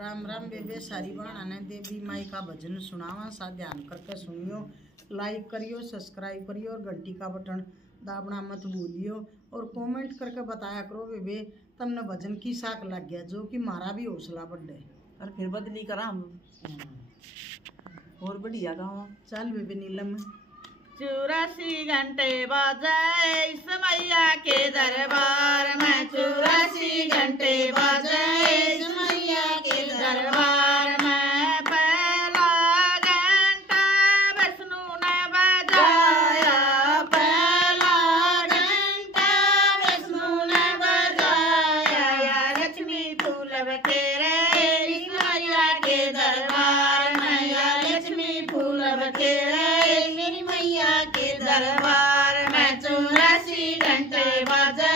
राम राम बेबे सारी बहना ने देवी माई का भजन सुनावा सा ध्यान करके सुनियो। लाइक करियो, सब्सक्राइब करियो और घंटी का बटन दाबना मत भूलियो और कमेंट करके बताया करो बेबे तमने भजन की साक लग गया, जो कि मारा भी हौसला बढ़े। और फिर बदली करा हम और बढ़िया गाँव चल बेबे नीलम। 84 घंटे बजे इस मैया के दरबार में, 84 घंटे बजे इस मैया के दरबार में। पहला घंटा विष्णु ने बजाया, पहला घंटा विष्णु ने बजाया। लक्ष्मी फूल बखेरे इस मैया के दरबार में, या लक्ष्मी फूल बखेरे मेरी मैया के दरबार में। 84 घंटे बजे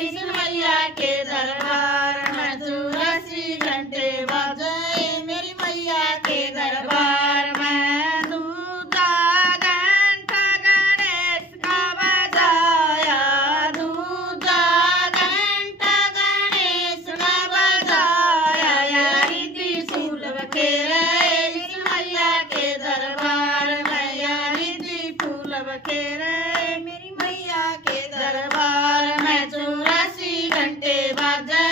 इस मैया के दरबार में, 84 घंटे बजे मेरी मैया के दरबार में। दूसरा घंटा गणेश का बजाया, दूसरा घंटा गणेश का बजाया। रिद्धि फूल बखेरे इस मैया के दरबार में, या रिद्धि फूल बखेरे मेरी मैया के दरबार में। 84 घंटे बजे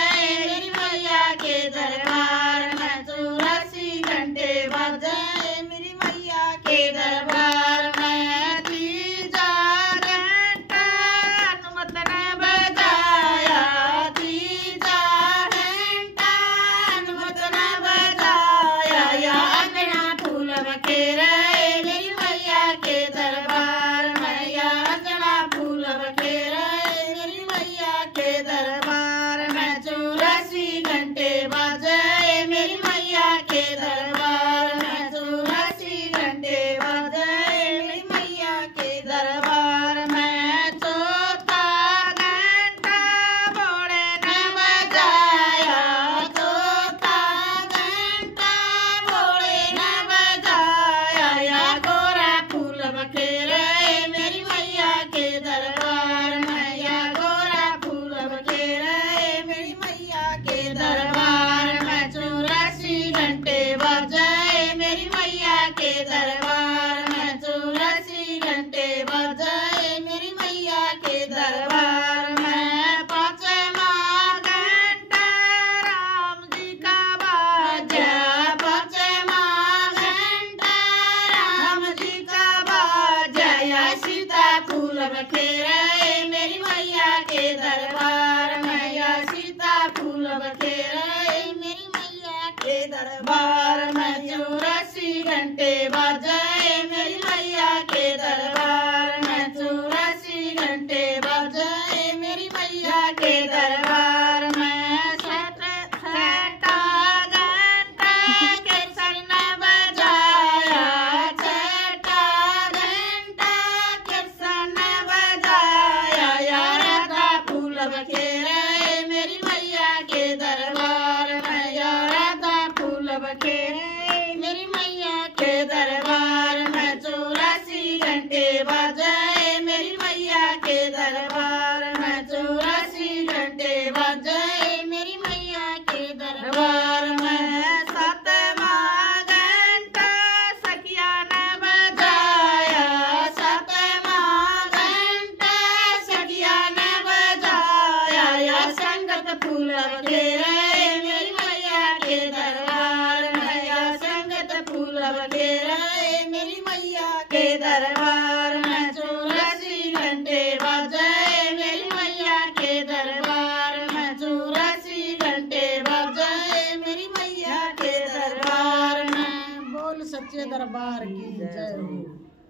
मेरी मैया के दरबार में, 84 घंटे बजे मेरी मैया के दरबार में। तीजा घंटा हनुमत ने बजाया, तीजा घंटा हनुमत ने बजाया। या अंगना फूल बखेरे मेरी मैया के दरबार में, या अंगना फूल बखेरे मेरी मैया के दरबार में। 84 घंटे बजे मेरी मैया के दरबार में, 84 घंटे बजे मेरी मैया के दरबार में। चौथा घंटा भोले ने बजाया, चौथा घंटा भोले ने बजाया। या गोरा फूल बखेरे मेरी मैया के दरबार में, या गोरा फूल बखेरे मेरी मैया के दरबार में। 84 घंटे बजे मेरी मैया के दरबार में, 84 घंटे बजे मेरी मैया के दरबार में। पांचवा घंटा राम जी का बाजा, पांचवा घंटा राम जी का बाजा। या सीता फूल बखेरे मेरी मैया के दरबार में, या सीता फूल बखेरे मेरी मैया के दरबार में। 84 घंटे बजे मेरी मैया के दरबार में, 84 घंटे बजे मेरी मैया के दरबार में। छठा घंटा कृष्ण ने बजाया, छठा घंटा कृष्ण ने बजाया। या राधा फूल बखेरे मेरी मैया के दरबार में, या राधा फूल बखेरे मेरी मैया के दरबार में। 84 घंटे बजे मेरी मैया के दरबार में, 84 घंटे बजे मेरी मैया के दरबार में। सातवां घंटा सखिया ने बजाया, सातवां घंटा सखिया ने बजाया। या संगत फूल बखेरे मेरी मैया के दरबार में, या संगत फूल बखेरे मेरी मैया के दरबार में। 84 घंटे बजे मेरी मैया के दरबार में, 84 घंटे बजे मेरी मैया के दरबार में। बोल सच्चे दरबार की जय हो।